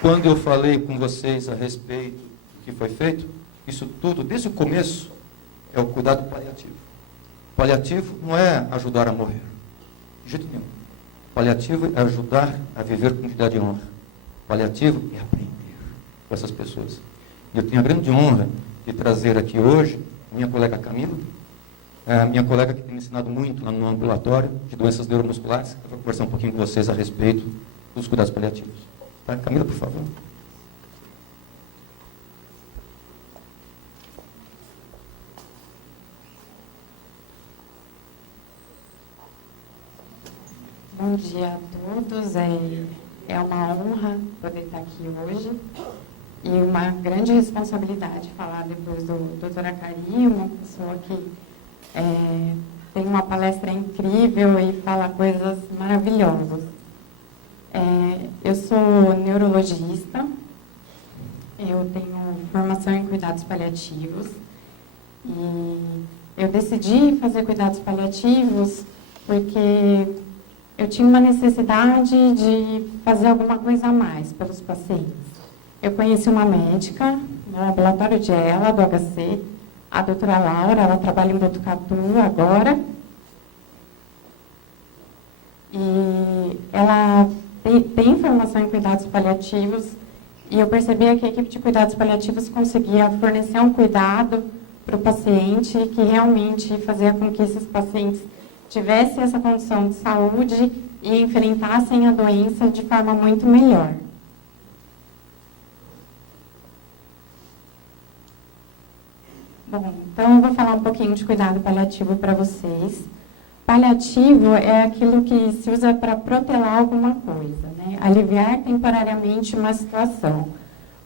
Quando eu falei com vocês a respeito do que foi feito, isso tudo, desde o começo, é o cuidado paliativo. Paliativo não é ajudar a morrer, de jeito nenhum. Paliativo é ajudar a viver com dignidade e honra. Paliativo é aprender com essas pessoas. E eu tenho a grande honra de trazer aqui hoje minha colega Camila, minha colega que tem me ensinado muito lá no ambulatório de doenças neuromusculares. Eu vou conversar um pouquinho com vocês a respeito dos cuidados paliativos. Tá? Camila, por favor. Bom dia a todos. É uma honra poder estar aqui hoje e uma grande responsabilidade falar depois do Dr. Acari, uma pessoa que tem uma palestra incrível e fala coisas maravilhosas. Eu sou neurologista, eu tenho formação em cuidados paliativos e eu decidi fazer cuidados paliativos porque eu tinha uma necessidade de fazer alguma coisa a mais pelos pacientes. Eu conheci uma médica no ambulatório de ela, do HC, a doutora Laura, ela trabalha em Botucatu agora. E ela tem formação em cuidados paliativos e eu percebia que a equipe de cuidados paliativos conseguia fornecer um cuidado para o paciente que realmente fazia com que esses pacientes tivessem essa condição de saúde e enfrentassem a doença de forma muito melhor. Bom, então eu vou falar um pouquinho de cuidado paliativo para vocês. Paliativo é aquilo que se usa para protelar alguma coisa, né? Aliviar temporariamente uma situação.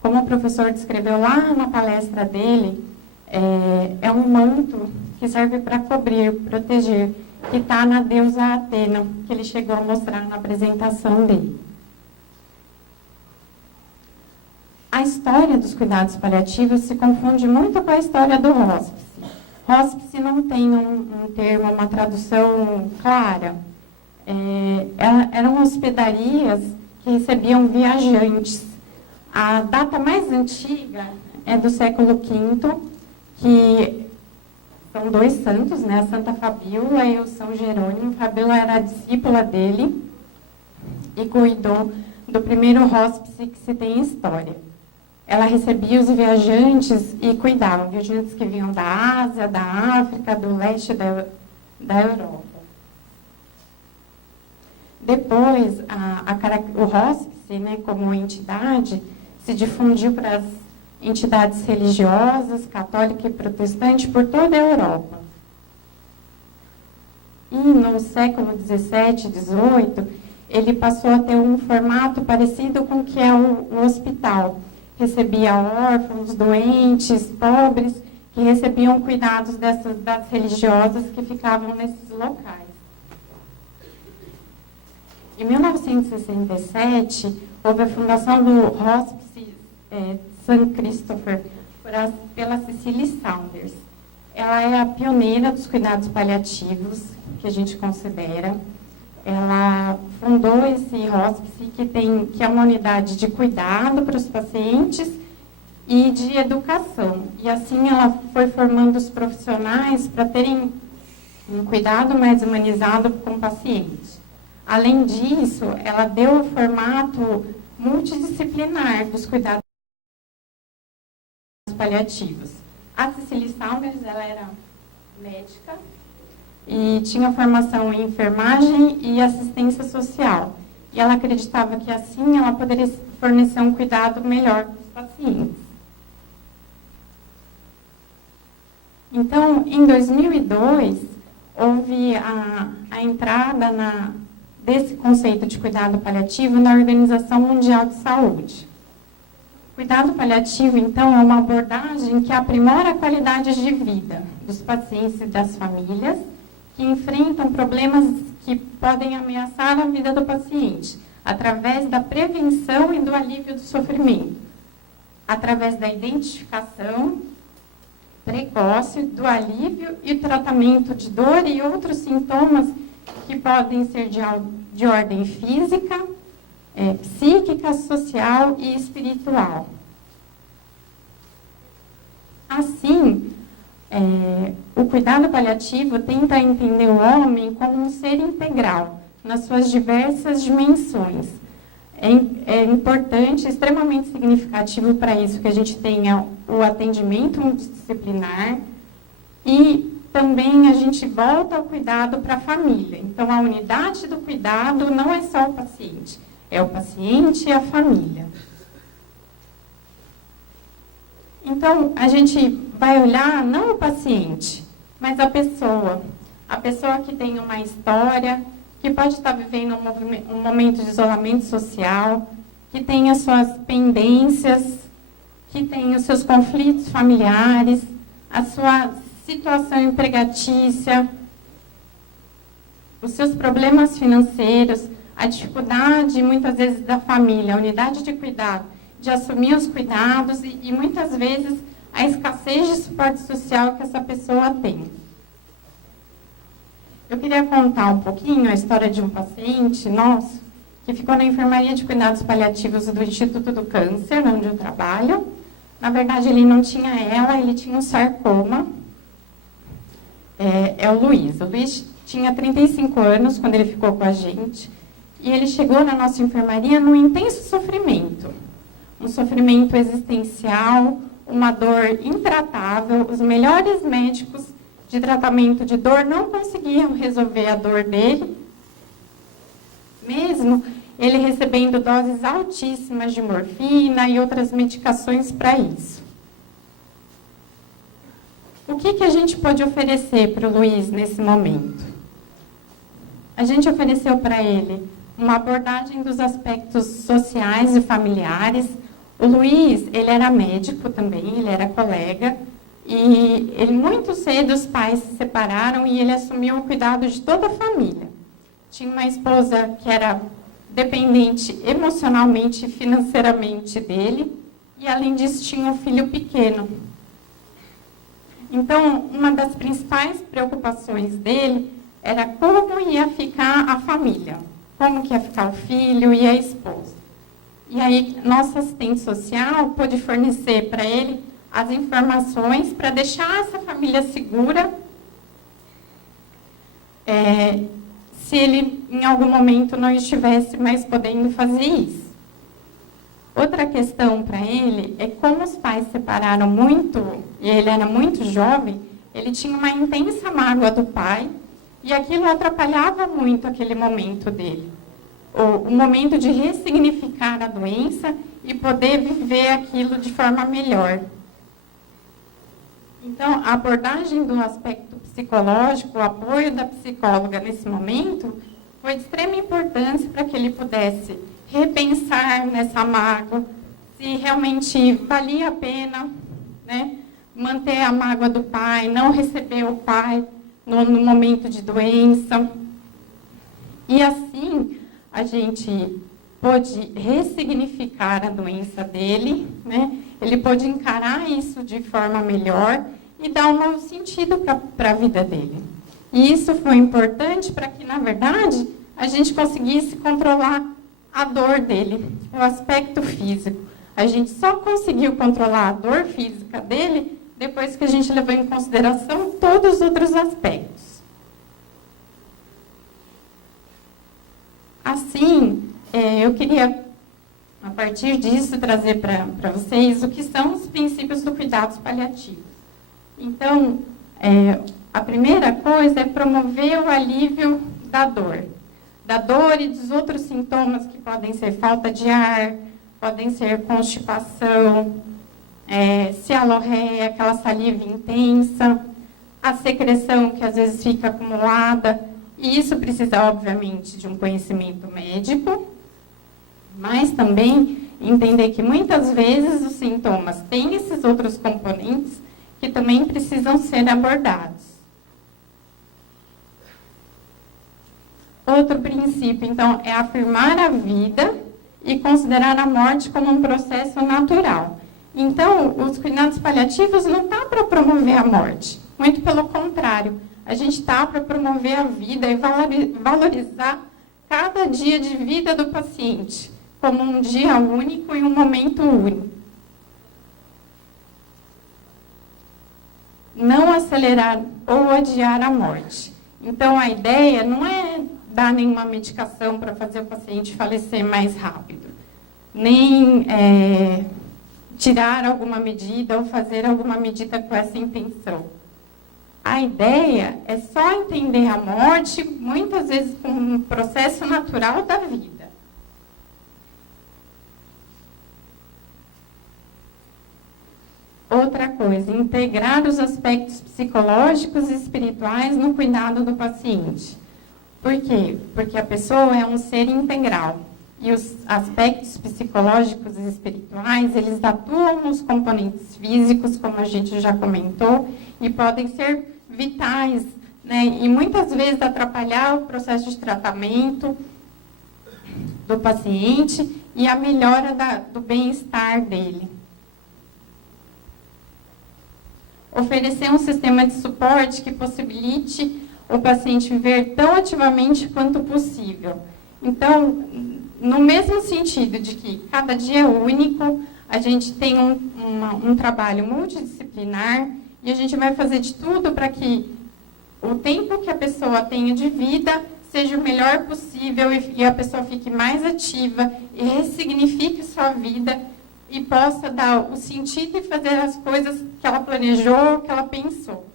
Como o professor descreveu lá na palestra dele, é um manto que serve para cobrir, proteger, que está na deusa Atena, que ele chegou a mostrar na apresentação dele. A história dos cuidados paliativos se confunde muito com a história do hóspice. Hóspice não tem um termo, uma tradução clara. Eram hospedarias que recebiam viajantes. A data mais antiga é do século V, que são dois santos, né? A Santa Fabíola e o São Jerônimo. Fabíola era a discípula dele e cuidou do primeiro hóspice que se tem em história. Ela recebia os viajantes e cuidava, viajantes que vinham da Ásia, da África, do leste da Europa. Depois, o hóspice, né, como entidade, se difundiu para as entidades religiosas, católica e protestante, por toda a Europa. E no século XVII, XVIII, ele passou a ter um formato parecido com o que é o hospital. Recebia órfãos, doentes, pobres, que recebiam cuidados das religiosas que ficavam nesses locais. Em 1967, houve a fundação do Hospice St. Christopher pela Cecily Saunders. Ela é a pioneira dos cuidados paliativos, que a gente considera. Ela fundou esse hóspice que é uma unidade de cuidado para os pacientes e de educação. E assim ela foi formando os profissionais para terem um cuidado mais humanizado com o paciente. Além disso, ela deu o formato multidisciplinar dos cuidados paliativos. A Cecily Saunders, ela era médica e tinha formação em enfermagem e assistência social. E ela acreditava que assim ela poderia fornecer um cuidado melhor para os pacientes. Então, em 2002, houve a entrada desse conceito de cuidado paliativo na Organização Mundial de Saúde. Cuidado paliativo, então, é uma abordagem que aprimora a qualidade de vida dos pacientes e das famílias que enfrentam problemas que podem ameaçar a vida do paciente, através da prevenção e do alívio do sofrimento, através da identificação precoce, do alívio e tratamento de dor e outros sintomas que podem ser de ordem física, psíquica, social e espiritual. Assim, o cuidado paliativo tenta entender o homem como um ser integral, nas suas diversas dimensões. É importante, extremamente significativo para isso, que a gente tenha o atendimento multidisciplinar e também a gente volta ao cuidado para a família. Então, a unidade do cuidado não é só o paciente, é o paciente e a família. Então, a gente vai olhar não o paciente, mas a pessoa que tem uma história, que pode estar vivendo um momento de isolamento social, que tem as suas pendências, que tem os seus conflitos familiares, a sua situação empregatícia, os seus problemas financeiros, a dificuldade, muitas vezes, da família, a unidade de cuidado, de assumir os cuidados e muitas vezes, a escassez de suporte social que essa pessoa tem. Eu queria contar um pouquinho a história de um paciente nosso que ficou na enfermaria de cuidados paliativos do Instituto do Câncer, onde eu trabalho. Na verdade, ele não tinha ela, ele tinha um sarcoma. É o Luiz. O Luiz tinha 35 anos quando ele ficou com a gente. E ele chegou na nossa enfermaria num intenso sofrimento. Um sofrimento existencial, uma dor intratável. Os melhores médicos de tratamento de dor não conseguiam resolver a dor dele, mesmo ele recebendo doses altíssimas de morfina e outras medicações para isso. O que a gente pode oferecer para o Luiz nesse momento? A gente ofereceu para ele uma abordagem dos aspectos sociais e familiares. O Luiz, ele era médico também, ele era colega, e muito cedo os pais se separaram e ele assumiu o cuidado de toda a família. Tinha uma esposa que era dependente emocionalmente e financeiramente dele, e além disso tinha um filho pequeno. Então, uma das principais preocupações dele era como ia ficar a família, como que ia ficar o filho e a esposa. E aí, nossa assistente social pôde fornecer para ele as informações para deixar essa família segura, se ele, em algum momento, não estivesse mais podendo fazer isso. Outra questão para ele é como os pais separaram muito, e ele era muito jovem, ele tinha uma intensa mágoa do pai, e aquilo atrapalhava muito aquele momento dele. O momento de ressignificar a doença e poder viver aquilo de forma melhor. Então, a abordagem do aspecto psicológico, o apoio da psicóloga nesse momento, foi de extrema importância para que ele pudesse repensar nessa mágoa, se realmente valia a pena, né, manter a mágoa do pai, não receber o pai no momento de doença. E assim, a gente pôde ressignificar a doença dele, né? Ele pôde encarar isso de forma melhor e dar um novo sentido para a vida dele. E isso foi importante para que, na verdade, a gente conseguisse controlar a dor dele, o aspecto físico. A gente só conseguiu controlar a dor física dele depois que a gente levou em consideração todos os outros aspectos. Assim, eu queria, a partir disso, trazer para vocês o que são os princípios do cuidados paliativos. Então, a primeira coisa é promover o alívio da dor e dos outros sintomas que podem ser falta de ar, podem ser constipação, cialorreia, aquela saliva intensa, a secreção que às vezes fica acumulada, e isso precisa, obviamente, de um conhecimento médico, mas também entender que muitas vezes os sintomas têm esses outros componentes que também precisam ser abordados. Outro princípio, então, é afirmar a vida e considerar a morte como um processo natural. Então, os cuidados paliativos não estão para promover a morte, muito pelo contrário, a gente está para promover a vida e valorizar cada dia de vida do paciente, como um dia único e um momento único. Não acelerar ou adiar a morte. Então, a ideia não é dar nenhuma medicação para fazer o paciente falecer mais rápido, nem tirar alguma medida ou fazer alguma medida com essa intenção. A ideia é só entender a morte, muitas vezes, como um processo natural da vida. Outra coisa, integrar os aspectos psicológicos e espirituais no cuidado do paciente. Por quê? Porque a pessoa é um ser integral. E os aspectos psicológicos e espirituais, eles atuam nos componentes físicos, como a gente já comentou, e podem ser vitais, né? E muitas vezes atrapalhar o processo de tratamento do paciente e a melhora do bem-estar dele. Oferecer um sistema de suporte que possibilite o paciente viver tão ativamente quanto possível. Então, no mesmo sentido de que cada dia é único, a gente tem um trabalho multidisciplinar e a gente vai fazer de tudo para que o tempo que a pessoa tenha de vida seja o melhor possível e a pessoa fique mais ativa e ressignifique sua vida e possa dar o sentido e fazer as coisas que ela planejou, que ela pensou.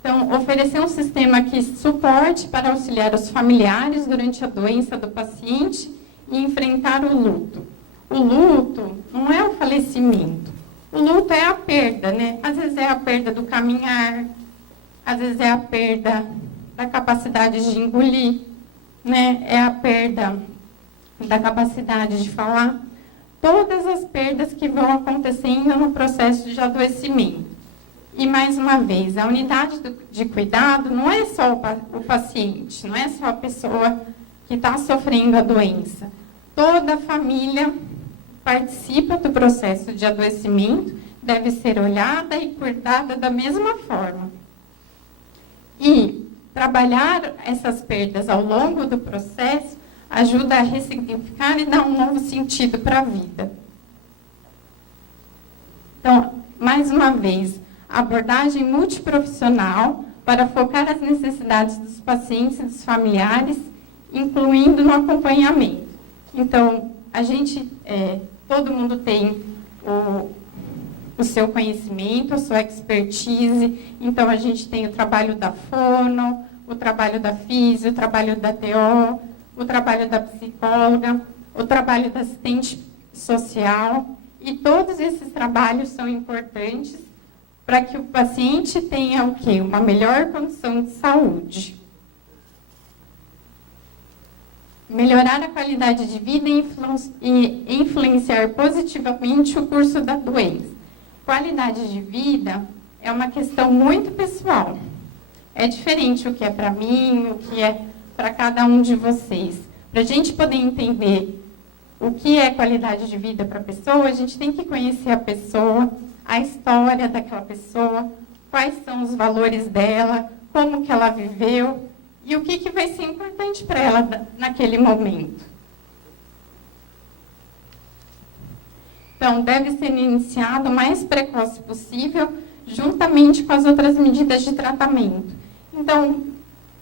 Então, oferecer um sistema que suporte para auxiliar os familiares durante a doença do paciente e enfrentar o luto. O luto não é o falecimento. O luto é a perda, né? Às vezes é a perda do caminhar, às vezes é a perda da capacidade de engolir, né? É a perda da capacidade de falar. Todas as perdas que vão acontecendo no processo de adoecimento. E, mais uma vez, a unidade de cuidado não é só o paciente, não é só a pessoa que está sofrendo a doença. Toda a família participa do processo de adoecimento, deve ser olhada e cuidada da mesma forma. E trabalhar essas perdas ao longo do processo ajuda a ressignificar e dar um novo sentido para a vida. Então, mais uma vez, abordagem multiprofissional para focar as necessidades dos pacientes e dos familiares, incluindo no acompanhamento. Então, a gente, todo mundo tem o seu conhecimento, a sua expertise. Então, a gente tem o trabalho da fono, o trabalho da físio, o trabalho da TO, o trabalho da psicóloga, o trabalho da assistente social. E todos esses trabalhos são importantes para que o paciente tenha o quê? Uma melhor condição de saúde. Melhorar a qualidade de vida e influenciar positivamente o curso da doença. Qualidade de vida é uma questão muito pessoal. É diferente o que é para mim, o que é para cada um de vocês. Para a gente poder entender o que é qualidade de vida para a pessoa, a gente tem que conhecer a pessoa, a história daquela pessoa, quais são os valores dela, como que ela viveu e o que vai ser importante para ela naquele momento. Então, deve ser iniciado o mais precoce possível, juntamente com as outras medidas de tratamento. Então,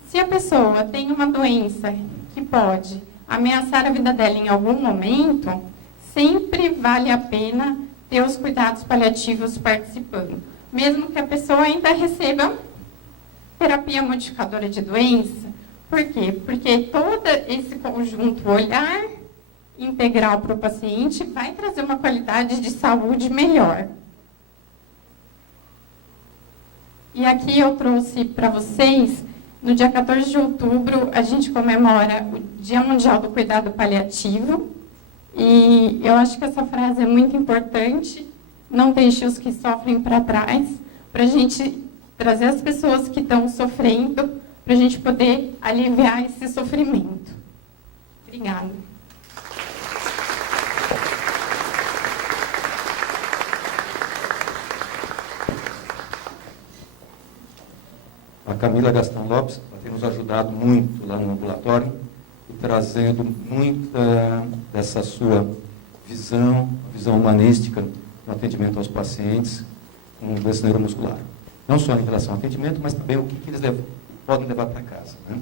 se a pessoa tem uma doença que pode ameaçar a vida dela em algum momento, sempre vale a pena ter os cuidados paliativos participando. Mesmo que a pessoa ainda receba terapia modificadora de doença. Por quê? Porque todo esse conjunto olhar integral para o paciente vai trazer uma qualidade de saúde melhor. E aqui eu trouxe para vocês, no dia 14 de outubro, a gente comemora o Dia Mundial do Cuidado Paliativo. E eu acho que essa frase é muito importante, não deixe os que sofrem para trás, para a gente trazer as pessoas que estão sofrendo, para a gente poder aliviar esse sofrimento. Obrigada. A Camila Gastão Lopes, ela tem nos ajudado muito lá no ambulatório, e trazendo muita dessa sua visão humanística no atendimento aos pacientes com doença neuromuscular. Não só em relação ao atendimento, mas também o que eles podem levar para casa. Né?